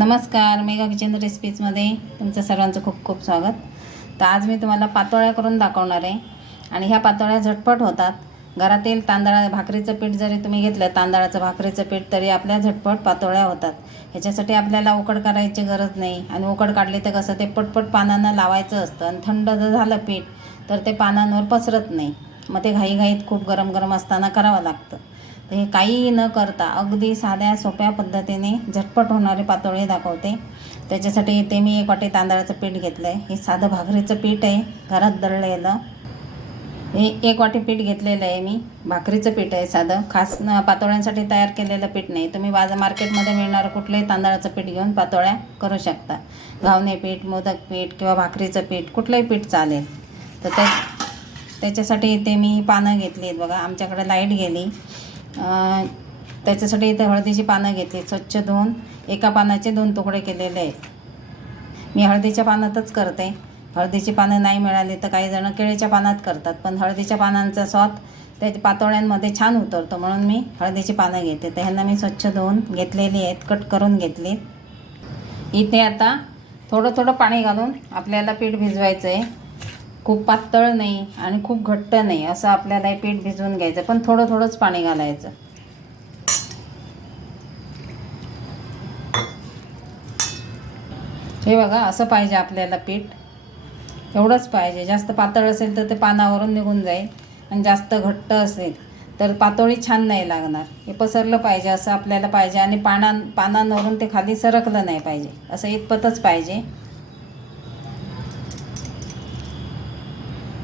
नमस्कार mega kitchen रेसिपीजमध्ये तुमचं सर्वांचं खूप खूप स्वागत. तर आज मी तुम्हाला पातोळ्या करून दाखवणार आहे. आणि ह्या पातोळ्या झटपट होतात. घरातील तांदळा भाकरीचं पीठ जरी तुम्ही घेतलं तांदळाचं भाकरीचं पीठ तरी आपल्या झटपट पातोळ्या होतात. ह्याच्यासाठी आपल्याला उकड करायची गरज नाही. आणि उकड काढली तर कसं ते पटपट पानांना लावायचं असतं. आणि थंड जर झालं पीठ तर ते पानांवर पसरत नाही. मग ते घाईघाईत खूप गरम गरम असताना करावं लागतं. हे काहीही न करता अगदी साध्या सोप्या पद्धतीने झटपट होणारे पातोळे दाखवते. त्याच्यासाठी इथे मी एक वाटी तांदळाचं पीठ घेतलं आहे हे साधं भाकरीचं पीठ आहे घरात दळलेलं. हे एक वाटी पीठ घेतलेलं आहे मी. भाकरीचं पीठ आहे साधं. खास पातोळ्यांसाठी तयार केलेलं पीठ नाही. तुम्ही बाजार मार्केटमध्ये मिळणारं कुठलंही तांदळाचं पीठ घेऊन पातोळ्या करू शकता. घावणे पीठ मोदक पीठ किंवा भाकरीचं पीठ कुठलंही पीठ चालेल. तर त्या त्याच्यासाठी इथे मी पानं घेतली आहेत बघा. आमच्याकडे लाइट गेली. त्याच्यासाठी इथे हळदीची पानं घेतली स्वच्छ धुवून एका पानाचे दोन तुकडे केलेले आहेत. मी हळदीच्या पानातच करते. हळदीची पानं नाही मिळाली तर काही जणं केळीच्या पानात करतात पण हळदीच्या पानांचा स्वाद त्या पातोळ्यांमध्ये छान उतरतो. म्हणून मी हळदीची पानं घेते. तर ह्यांना मी स्वच्छ धुवून घेतलेली आहेत कट करून घेतली. इथे आता थोडं थोडं पाणी घालून आपल्याला पीठ भिजवायचं आहे खूप पातळ नाही आणि खूप घट्ट नाही असं आपल्याला हे पीठ भिजवून घ्यायचं. पण थोडं थोडंच पाणी घालायचं. हे बघा असं पाहिजे आपल्याला पीठ. एवढंच पाहिजे. जास्त पातळ असेल तर ते पानावरून निघून जाईल आणि जास्त घट्ट असेल तर पातोळी छान नाही लागणार. हे पसरलं पाहिजे असं आपल्याला पाहिजे आणि पानां पानांवरून ते खाली सरकलं नाही पाहिजे. असं इतपतच पाहिजे.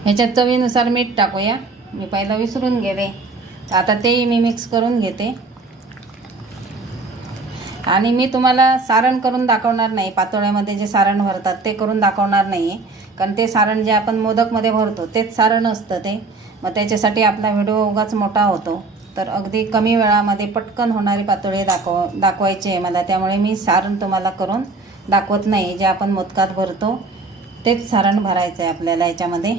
ह्याच्यात चवीनुसार मीठ टाकूया. मी पहिला विसरून गेले. आता तेही मी मिक्स करून घेते. आणि मी तुम्हाला सारण करून दाखवणार नाही. पातोळ्यामध्ये जे सारण भरतात ते करून दाखवणार नाही आहे कारण ते सारण जे आपण मोदकमध्ये भरतो तेच सारण असतं ते. मग त्याच्यासाठी आपला व्हिडिओ उगाच मोठा होतो. तर अगदी कमी वेळामध्ये पटकन होणारी पातोळी दाखव दाखवायची आहे मला. त्यामुळे मी सारण तुम्हाला करून दाखवत नाही. जे आपण मोदकात भरतो तेच सारण भरायचं आहे आपल्याला याच्यामध्ये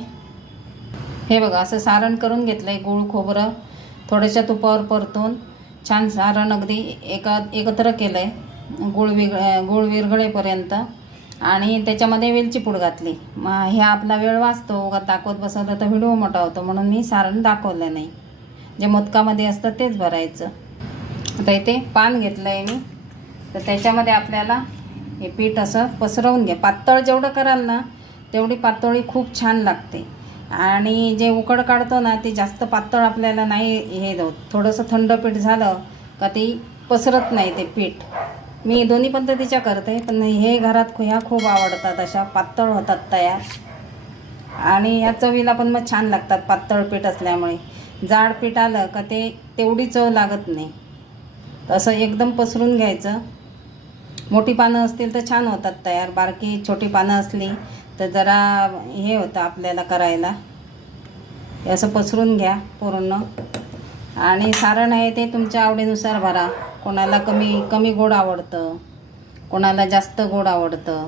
हे बघा असं सारण करून घेतलं आहे गूळ खोबरं. थोड्याशा तुपावर परतून छान सारण अगदी एका एकत्र केलं आहे गुळ विग गुळ विरघळेपर्यंत. आणि त्याच्यामध्ये वेलची पूड घातली. मग ह्या आपला वेळ वाचतो का दाखवत बसवलं तर व्हिडिओ मोठा होतो म्हणून मी सारण दाखवलं नाही. जे मोदकामध्ये असतं तेच भरायचं. आता इथे पान घेतलं आहे मी. तर त्याच्यामध्ये आपल्याला हे पीठ असं पसरवून घ्या. पातळ जेवढं कराल ना तेवढी पातळी खूप छान लागते. आणि जे उकड काढतो ना ते जास्त पातळ आपल्याला नाही हे देऊ थोडंसं थंड पीठ झालं का ते पसरत नाही ते पीठ. मी दोन्ही पद्धतीच्या करते पण हे घरात खू- ह्या खूप आवडतात अशा पातळ होतात तयार. आणि ह्या चवीला पण मग छान लागतात पातळ पीठ असल्यामुळे. जाड पीठ आलं का ते तेवढी चव लागत नाही. असं एकदम पसरून घ्यायचं. मोठी पानं असतील तर छान होतात तयार. बारकी छोटी पानं असली तर जरा हे होतं आपल्याला करायला. असं पसरून घ्या पूर्ण. आणि सारण आहे ते तुमच्या आवडीनुसार भरा. कोणाला कमी कमी गोड आवडतं. कोणाला जास्त गोड आवडतं.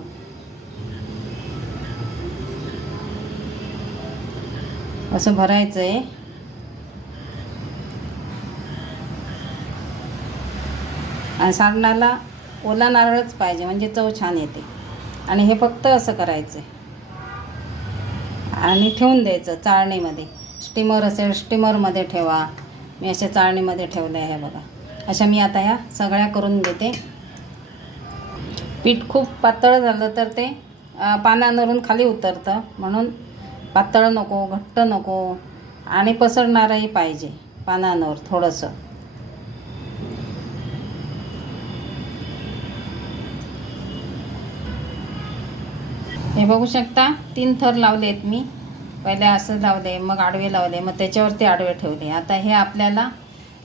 असं भरायचं आहे आणि सारणाला ओला नारळच पाहिजे म्हणजे चव छान येते. आणि हे फक्त असं करायचं आहे आणि ठेवून द्यायचं चाळणीमध्ये. स्टीमर असेल स्टीमरमध्ये ठेवा. मी अशा चाळणीमध्ये ठेवलं आहे बघा. अशा मी आता ह्या सगळ्या करून घेते. पीठ खूप पातळ झालं तर ते पानांवरून खाली उतरतं. म्हणून पातळ नको घट्ट नको. आणि पसरणारंही पाहिजे पानांवर थोडंसं. बघू शकता तीन थर लावले आहेत मी. पहिले असं लावले मग आडवे लावले मग त्याच्यावरती आडवे ठेवले आता हे आपल्याला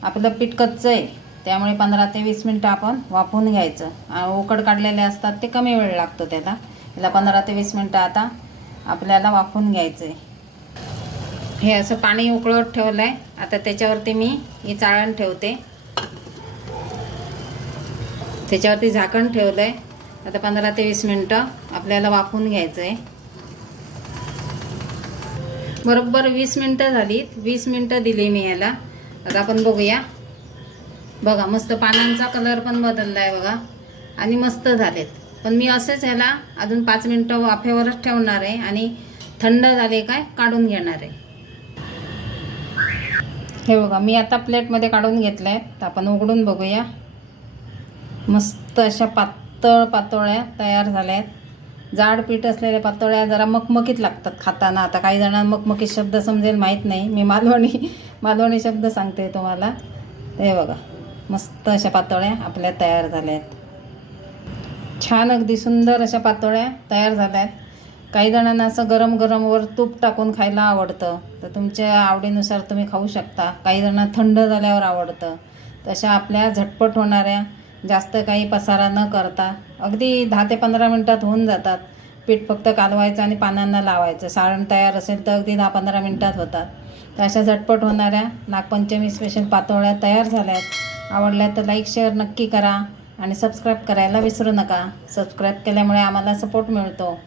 आपलं पीठ कच्चं आहे त्यामुळे पंधरा ते वीस मिनटं आपण वाफवून घ्यायचं. आणि उकड काढलेले असतात ते कमी वेळ लागतो त्याला. त्याला पंधरा ते वीस मिनटं आता आपल्याला वाफवून घ्यायचं आहे हे असं पाणी उकळत ठेवलं आहे आता त्याच्यावरती मी ही चाळण ठेवते. त्याच्यावरती झाकण ठेवलं आहे आता पंधरा ते वीस मिनटं आपल्याला वाफवून घ्यायचं आहे बरोबर वीस मिनटं झालीत. वीस मिनटं दिली मी याला. आता आपण बघूया. बघा मस्त पानांचा कलर पण बदलला आहे बघा. आणि मस्त झालेत. पण मी असेच ह्याला अजून पाच मिनटं वाफेवरच ठेवणार आहे आणि थंड झाले काय काढून घेणार आहे. हे बघा मी आता प्लेटमध्ये काढून घेतलं आहेत तर आपण उघडून बघूया. मस्त अशा पात पातळ पातोळ्या तयार झाल्या आहेत जाड पीठ असलेल्या पातोळ्या जरा मकमकीत लागतात खाताना. आता काही जणांना मकमकीत शब्द समजेल माहीत नाही. मी मालवणी मालवणी शब्द सांगते तुम्हाला. ते बघा मस्त अशा पातोळ्या आपल्या तयार झाल्या आहेत छान अगदी सुंदर अशा पातोळ्या तयार झाल्या आहेत काही जणांना असं गरम गरमवर तूप टाकून खायला आवडतं. तर तुमच्या आवडीनुसार तुम्ही खाऊ शकता. काही जणांना थंड झाल्यावर आवडतं. तशा आपल्या झटपट होणाऱ्या जास्त काही पसारा न करता अगदी दहा ते पंधरा मिनटात होऊन जातात. पीठ फक्त कालवायचं आणि पानांना लावायचं. सारण तयार असेल तर अगदी दहा पंधरा मिनटात होतात. तर अशा झटपट होणाऱ्या नागपंचमी स्पेशल पातोळ्या तयार झाल्या आहेत आवडल्या तर लाईक शेअर नक्की करा आणि सबस्क्राईब करायला विसरू नका. सबस्क्राईब केल्यामुळे आम्हाला सपोर्ट मिळतो.